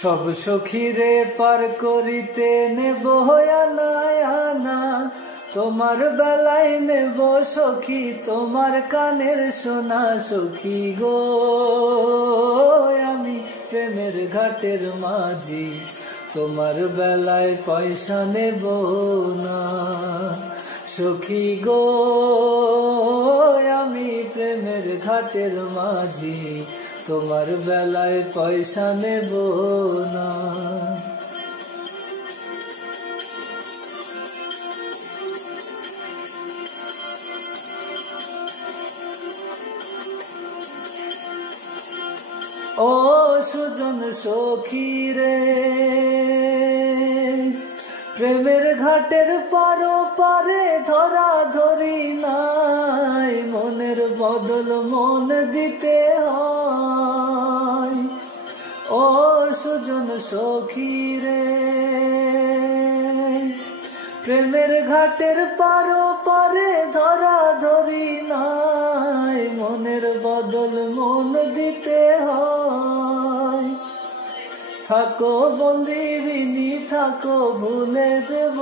সব সখীরে পার করিতে নেব আনা আনা, তোমার বেলায় নেব সখী তোমার কানের সোনা। সখী গো আমি প্রেমের ঘাটের মাঝি, তোমার বেলায় পয়সা নেব না। সখী গো আমি প্রেমের ঘাটের মাঝি, তোমার বেলায় পয়সা নেব না। ও সুজন সখী রে, প্রেমের ঘাটের পারো পারে ধরা ধরি নাই, মনের বদল মন দিতে হয়। ও সুজন সখী রে, প্রেমের ঘাটের পারো পারে ধরা ধরি নাই, মনের বদল মন দিতে হয়। থাকো বন্দিনী থাকো ভুলে যাব